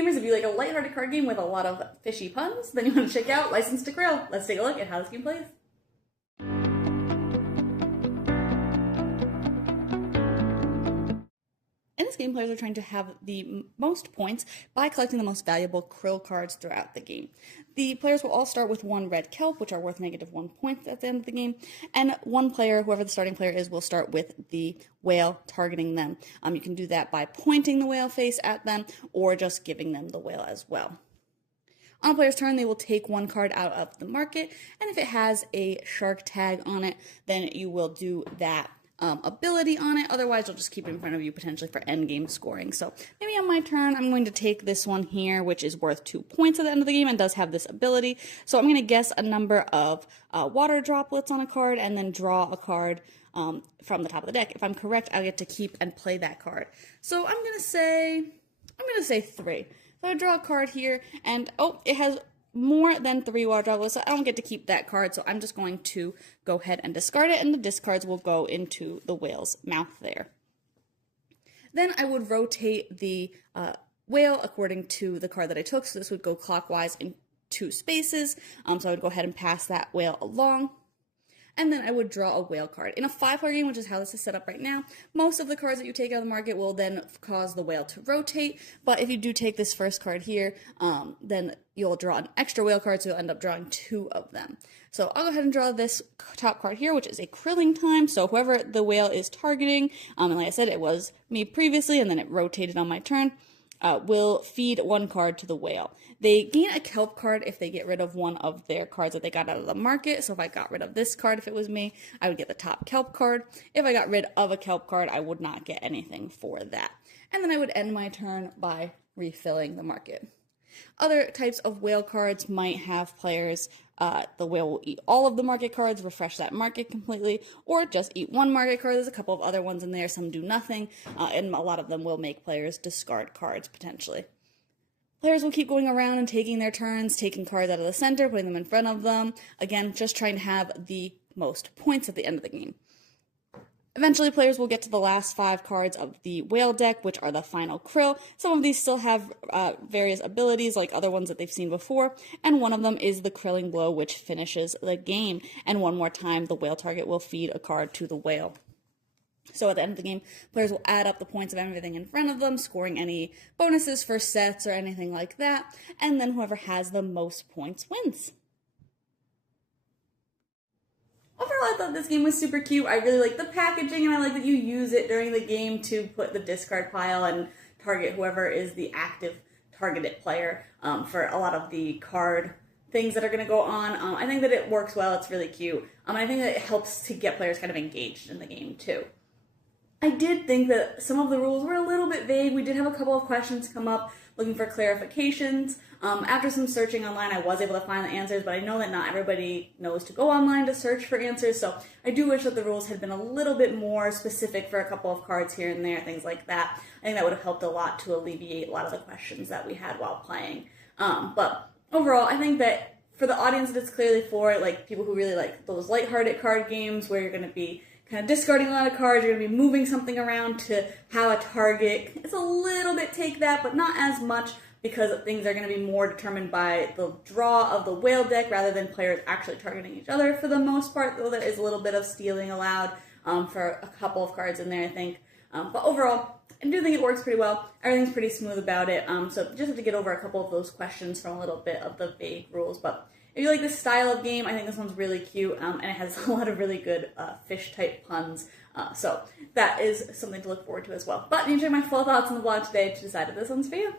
gamers, if you like a lighthearted card game with a lot of fishy puns, then you want to check out Licensed to Krill. Let's take a look at how this game plays. In this game, players are trying to have the most points by collecting the most valuable Krill cards throughout the game. The players will all start with one red kelp, which are worth -1 point at the end of the game, and one player, whoever the starting player is, will start with the whale, targeting them. You can do that by pointing the whale face at them, or just giving them the whale as well. On a player's turn, they will take one card out of the market, and if it has a shark tag on it, then you will do that ability on it. Otherwise, you'll just keep it in front of you potentially for endgame scoring. So maybe on my turn, I'm going to take this one here, which is worth 2 points at the end of the game and does have this ability. So I'm going to guess a number of water droplets on a card and then draw a card from the top of the deck. If I'm correct, I get to keep and play that card. So I'm going to say 3. So I draw a card here, and oh, it has more than 3 water droplets, so I don't get to keep that card, so I'm just going to go ahead and discard it, and the discards will go into the whale's mouth there. Then I would rotate the whale according to the card that I took, so this would go clockwise in 2 spaces, so I would go ahead and pass that whale along. And then I would draw a whale card. In a 5-card game, which is how this is set up right now, most of the cards that you take out of the market will then cause the whale to rotate, but if you do take this first card here, then you'll draw an extra whale card, so you'll end up drawing 2 of them. So I'll go ahead and draw this top card here, which is a krilling time, so whoever the whale is targeting, and like I said, it was me previously, and then it rotated on my turn, will feed 1 card to the whale. They gain a kelp card if they get rid of one of their cards that they got out of the market. So if I got rid of this card, if it was me, I would get the top kelp card. If I got rid of a kelp card, I would not get anything for that. And then I would end my turn by refilling the market. Other types of whale cards might have players, the whale will eat all of the market cards, refresh that market completely, or just eat 1 market card. There's a couple of other ones in there, some do nothing, and a lot of them will make players discard cards potentially. Players will keep going around and taking their turns, taking cards out of the center, putting them in front of them. Again, just trying to have the most points at the end of the game. Eventually, players will get to the last 5 cards of the whale deck, which are the final krill. Some of these still have various abilities, like other ones that they've seen before, and one of them is the krilling blow, which finishes the game. And one more time, the whale target will feed a card to the whale. So at the end of the game, players will add up the points of everything in front of them, scoring any bonuses for sets or anything like that, and then whoever has the most points wins. Overall, I thought this game was super cute. I really like the packaging, and I like that you use it during the game to put the discard pile and target whoever is the active targeted player for a lot of the card things that are going to go on. I think that it works well. It's really cute. I think that it helps to get players kind of engaged in the game, too. I did think that some of the rules were a little bit vague. We did have a couple of questions come up looking for clarifications. After some searching online, I was able to find the answers, but I know that not everybody knows to go online to search for answers, so I do wish that the rules had been a little bit more specific for a couple of cards here and there, things like that. I think that would have helped a lot to alleviate a lot of the questions that we had while playing. But overall, I think that for the audience that it's clearly for, like people who really like those lighthearted card games where you're going to be kind of discarding a lot of cards, you're going to be moving something around to have a target. It's a little bit take that, but not as much because things are going to be more determined by the draw of the whale deck rather than players actually targeting each other for the most part, though there is a little bit of stealing allowed for a couple of cards in there, I think. But overall, I do think it works pretty well. Everything's pretty smooth about it, so just have to get over a couple of those questions from a little bit of the vague rules, but if you like this style of game, I think this one's really cute, and it has a lot of really good fish-type puns, so that is something to look forward to as well. But you can check my full thoughts on the blog today to decide if this one's for you.